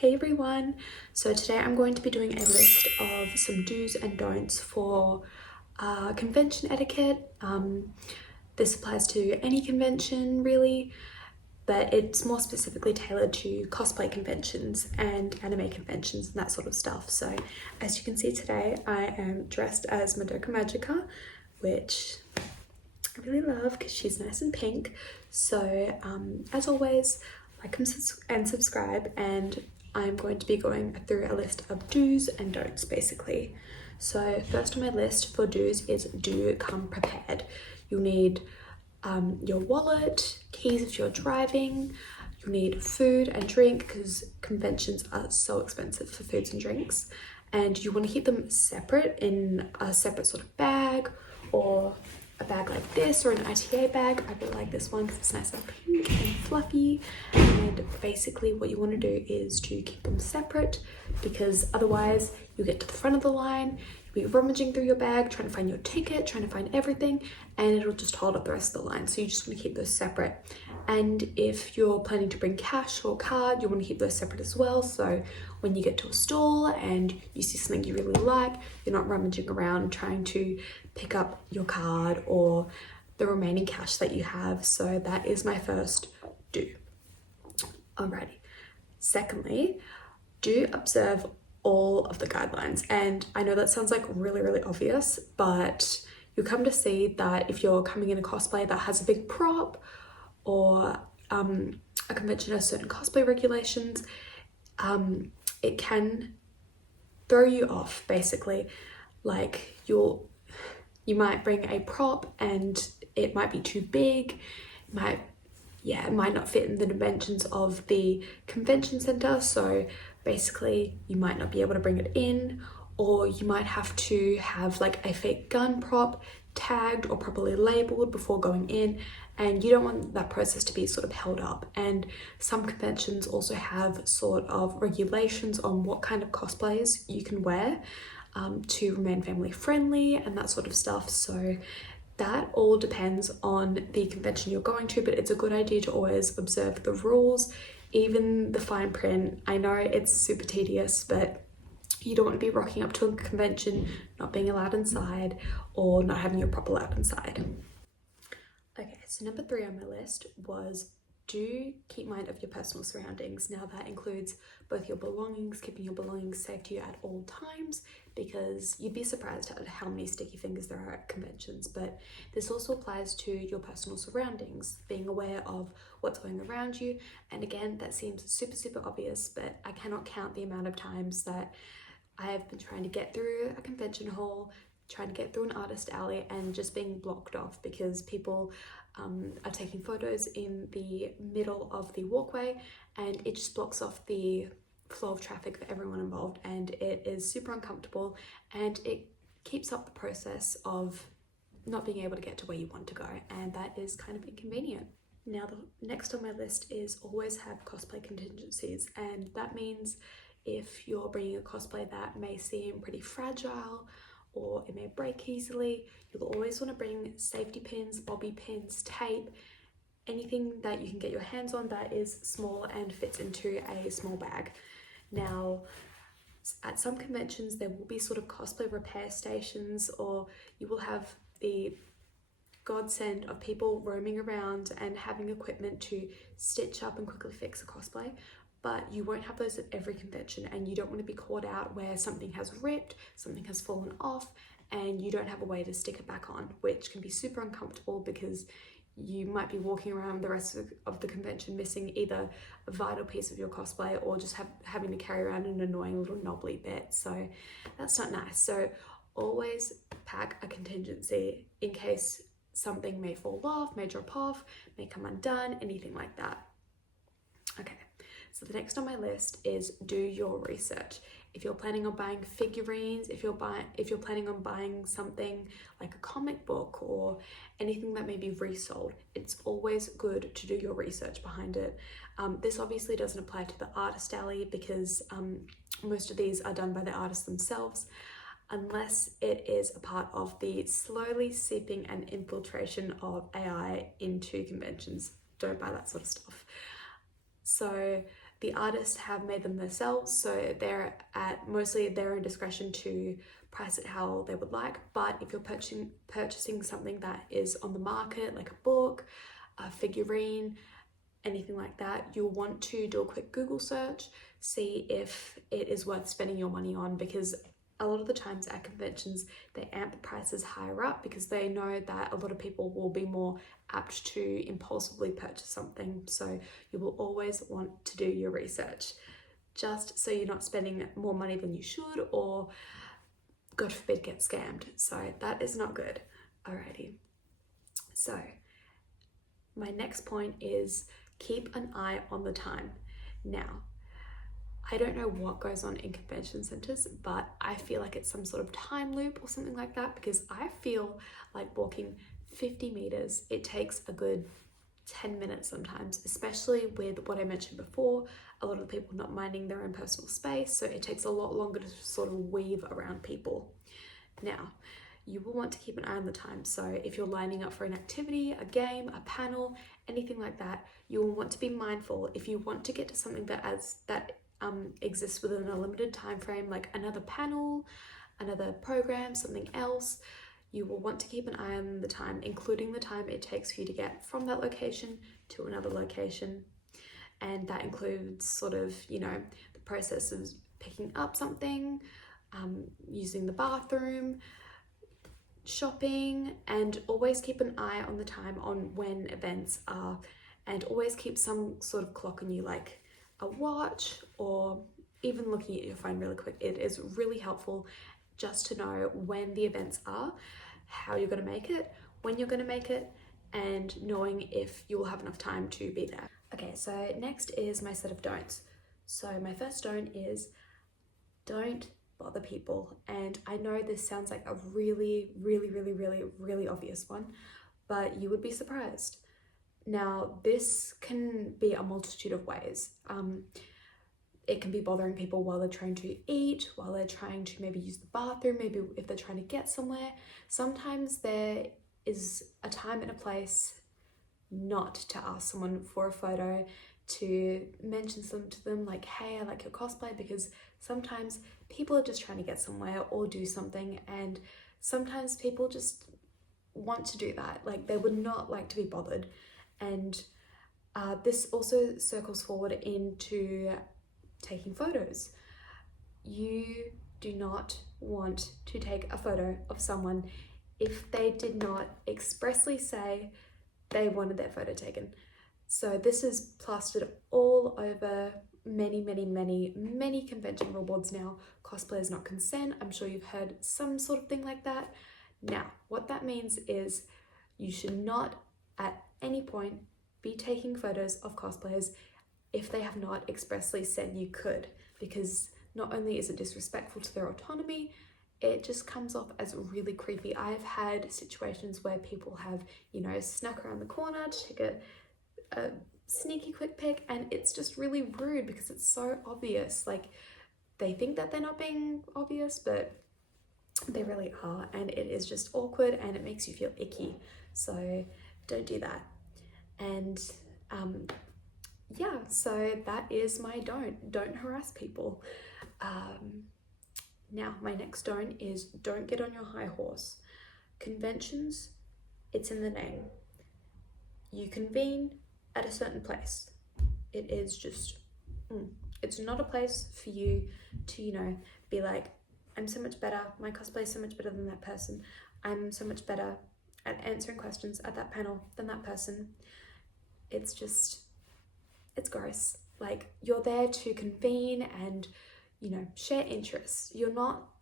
Hey everyone! So today I'm going to be doing a list of some do's and don'ts for convention etiquette. This applies to any convention really, but it's more specifically tailored to cosplay conventions and anime conventions and that sort of stuff. So as you can see today, I am dressed as Madoka Magica, which I really love because she's nice and pink. So as always, like and subscribe, and I'm going to be going through a list of do's and don'ts basically. So first on my list for do's is do come prepared. You'll need your wallet, keys if you're driving, you'll need food and drink because conventions are so expensive for foods and drinks, and you want to keep them separate in a separate sort of bag, or a bag like this, or an ITA bag. I really like this one because it's nice and pink and fluffy. And basically what you want to do is to keep them separate, because otherwise you get to the front of the line, you'll be rummaging through your bag trying to find your ticket, trying to find everything, and it'll just hold up the rest of the line. So you just want to keep those separate. And if you're planning to bring cash or card, you want to keep those separate as well. So when you get to a stall and you see something you really like, you're not rummaging around trying to pick up your card or the remaining cash that you have. So that is my first do. Alrighty. Secondly, do observe all of the guidelines. And I know that sounds like really obvious, but you'll come to see that if you're coming in a cosplay that has a big prop, or a convention has certain cosplay regulations, it can throw you off basically. Like you might bring a prop and it might be too big, it might not fit in the dimensions of the convention center, so basically you might not be able to bring it in, or you might have to have like a fake gun prop tagged or properly labeled before going in, and you don't want that process to be sort of held up. And some conventions also have sort of regulations on what kind of cosplays you can wear to remain family friendly and that sort of stuff. So that all depends on the convention you're going to, but it's a good idea to always observe the rules, even the fine print. I know it's super tedious, but you don't want to be rocking up to a convention not being allowed inside or not having your prop allowed inside. Okay, so number 3 on my list was do keep mind of your personal surroundings. Now that includes both your belongings, keeping your belongings safe to you at all times, because you'd be surprised at how many sticky fingers there are at conventions. But this also applies to your personal surroundings, being aware of what's going around you. And again, that seems super obvious, but I cannot count the amount of times that I have been trying to get through a convention hall, trying to get through an artist alley, and just being blocked off because people are taking photos in the middle of the walkway, and it just blocks off the flow of traffic for everyone involved, and it is super uncomfortable, and it keeps up the process of not being able to get to where you want to go, and that is kind of inconvenient. Now, the next on my list is always have cosplay contingencies, and that means if you're bringing a cosplay that may seem pretty fragile or it may break easily, you'll always want to bring safety pins, bobby pins, tape, anything that you can get your hands on that is small and fits into a small bag. Now, at some conventions there will be sort of cosplay repair stations, or you will have the godsend of people roaming around and having equipment to stitch up and quickly fix a cosplay. But you won't have those at every convention, and you don't want to be caught out where something has ripped, something has fallen off, and you don't have a way to stick it back on, which can be super uncomfortable because you might be walking around the rest of the convention missing either a vital piece of your cosplay or just having to carry around an annoying little knobbly bit. So that's not nice. So always pack a contingency in case something may fall off, may drop off, may come undone, anything like that. Okay. So the next on my list is do your research. If you're planning on buying figurines, if you're planning on buying something like a comic book or anything that may be resold, it's always good to do your research behind it. This obviously doesn't apply to the artist alley because most of these are done by the artists themselves, unless it is a part of the slowly seeping and infiltration of AI into conventions. Don't buy that sort of stuff. So The artists have made them themselves, so they're at mostly their own discretion to price it how they would like. But if you're purchasing something that is on the market, like a book, a figurine, anything like that, you'll want to do a quick Google search, see if it is worth spending your money on, because a lot of the times at conventions they amp the prices higher up because they know that a lot of people will be more apt to impulsively purchase something. So you will always want to do your research, just so you're not spending more money than you should, or God forbid get scammed. So that is not good. Alrighty, so my next point is keep an eye on the time. Now, I don't know what goes on in convention centers, but I feel like it's some sort of time loop or something like that, because I feel like walking 50 meters, it takes a good 10 minutes sometimes, especially with what I mentioned before, a lot of people not minding their own personal space, so it takes a lot longer to sort of weave around people. Now, you will want to keep an eye on the time. So if you're lining up for an activity, a game, a panel, anything like that, you will want to be mindful. If you want to get to something that exists within a limited time frame, like another panel, another program, something else, you will want to keep an eye on the time, including the time it takes for you to get from that location to another location. And that includes sort of, the process of picking up something, using the bathroom, shopping, and always keep an eye on the time on when events are, and always keep some sort of clock on you, like a watch, or even looking at your phone really quick. It is really helpful just to know when the events are, how you're going to make it, when you're going to make it, and knowing if you will have enough time to be there. Okay, so next is my set of don'ts. So my first don't is don't bother people. And I know this sounds like a really, really, really, really, really obvious one, but you would be surprised. Now, this can be a multitude of ways. It can be bothering people while they're trying to eat, while they're trying to maybe use the bathroom, maybe if they're trying to get somewhere. Sometimes there is a time and a place not to ask someone for a photo, to mention something to them like, hey, I like your cosplay, because sometimes people are just trying to get somewhere or do something, and sometimes people just want to do that. Like, they would not like to be bothered. And this also circles forward into taking photos. You do not want to take a photo of someone if they did not expressly say they wanted their photo taken. So this is plastered all over many, many, many, many convention billboards now. Cosplayers not consent. I'm sure you've heard some sort of thing like that. Now, what that means is you should not at any point be taking photos of cosplayers if they have not expressly said you could, because not only is it disrespectful to their autonomy, it just comes off as really creepy. I've had situations where people have, snuck around the corner to take a sneaky quick pic, and it's just really rude because it's so obvious. Like, they think that they're not being obvious, but they really are, and it is just awkward and it makes you feel icky. So don't do that. And yeah, so that is my don't harass people. Now, my next don't is don't get on your high horse. Conventions, it's in the name. You convene at a certain place. It is just, it's not a place for you to, be like, I'm so much better, my cosplay is so much better than that person, I'm so much better at answering questions at that panel than that person. It's just, it's gross. Like, you're there to convene and, share interests.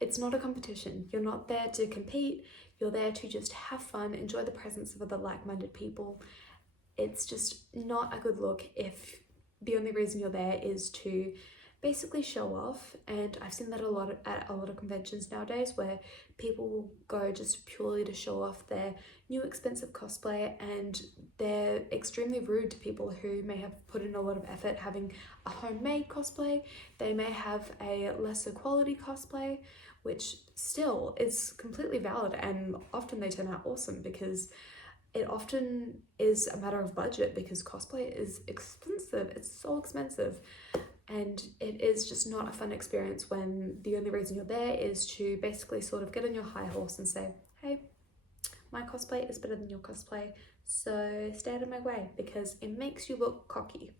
It's not a competition. You're not there to compete. You're there to just have fun, enjoy the presence of other like-minded people. It's just not a good look if the only reason you're there is to basically show off. And I've seen that at a lot of conventions nowadays, where people will go just purely to show off their new expensive cosplay, and they're extremely rude to people who may have put in a lot of effort having a homemade cosplay. They may have a lesser quality cosplay, which still is completely valid, and often they turn out awesome, because it often is a matter of budget because cosplay is expensive. It's so expensive. And it is just not a fun experience when the only reason you're there is to basically sort of get on your high horse and say, hey, my cosplay is better than your cosplay, so stay out of my way, because it makes you look cocky.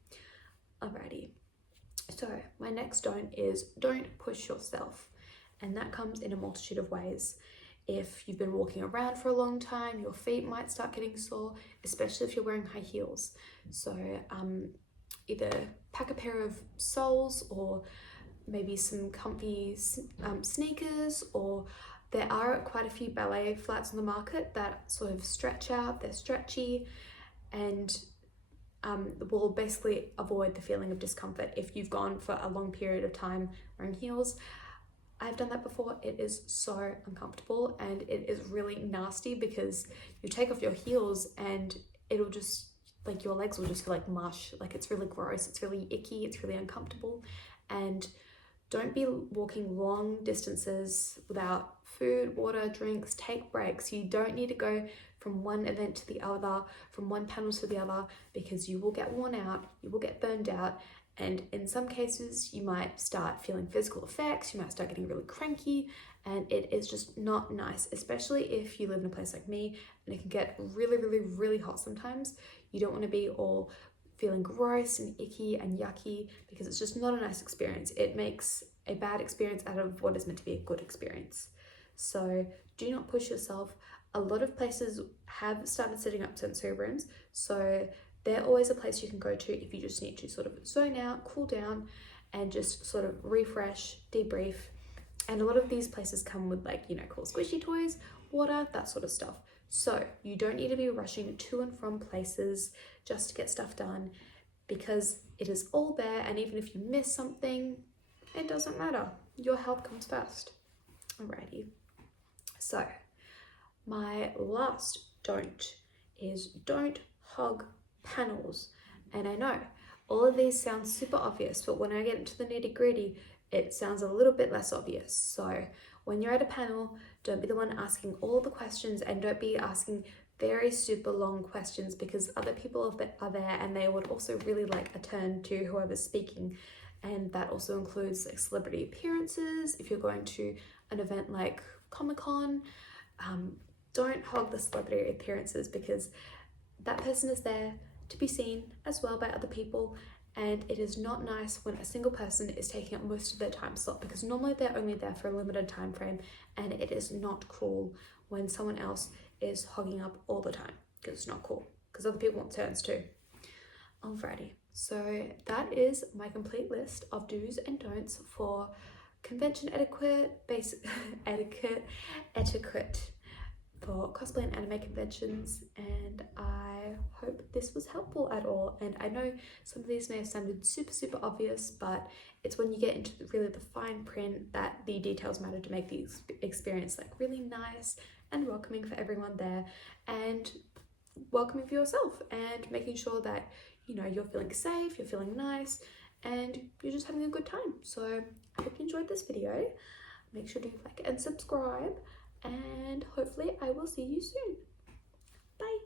Alrighty, so my next don't is don't push yourself, and that comes in a multitude of ways. If you've been walking around for a long time, your feet might start getting sore, especially if you're wearing high heels. So either pack a pair of soles or maybe some comfy sneakers, or there are quite a few ballet flats on the market that sort of stretch out, they're stretchy, and will basically avoid the feeling of discomfort if you've gone for a long period of time wearing heels. I've done that before. It is so uncomfortable and it is really nasty because you take off your heels and it'll just, like, your legs will just feel like mush. Like, it's really gross, it's really icky, it's really uncomfortable. And don't be walking long distances without food, water, drinks. Take breaks. You don't need to go from one event to the other, from one panel to the other, because you will get worn out, you will get burned out, and in some cases you might start feeling physical effects, you might start getting really cranky, and it is just not nice, especially if you live in a place like me and it can get really, really, really hot sometimes. You don't want to be all feeling gross and icky and yucky, because it's just not a nice experience. It makes a bad experience out of what is meant to be a good experience. So do not push yourself. A lot of places have started setting up sensory rooms, so they're always a place you can go to if you just need to sort of zone out, cool down, and just sort of refresh, debrief. And a lot of these places come with, like, you know, cool squishy toys, water, that sort of stuff. So you don't need to be rushing to and from places just to get stuff done, because it is all there, and even if you miss something, it doesn't matter. Your health comes first. Alrighty. So my last don't is don't hug panels. And I know all of these sound super obvious, but when I get into the nitty-gritty, it sounds a little bit less obvious. So when you're at a panel, don't be the one asking all the questions, and don't be asking very super long questions, because other people are there and they would also really like a turn to whoever's speaking. And that also includes, like, celebrity appearances. If you're going to an event like Comic-Con, don't hog the celebrity appearances, because that person is there to be seen as well by other people, and it is not nice when a single person is taking up most of their time slot, because normally they're only there for a limited time frame, and it is not cool when someone else is hogging up all the time, because it's not cool, because other people want turns too. Alrighty, so that is my complete list of do's and don'ts for convention etiquette, basic etiquette for cosplay and anime conventions, and I hope this was helpful at all. And I know some of these may have sounded super obvious, but it's when you get into really the fine print that the details matter to make the experience, like, really nice and welcoming for everyone there, and welcoming for yourself, and making sure that, you know, you're feeling safe, you're feeling nice, and you're just having a good time. So I hope you enjoyed this video. Make sure to like and subscribe, and hopefully I will see you soon. Bye.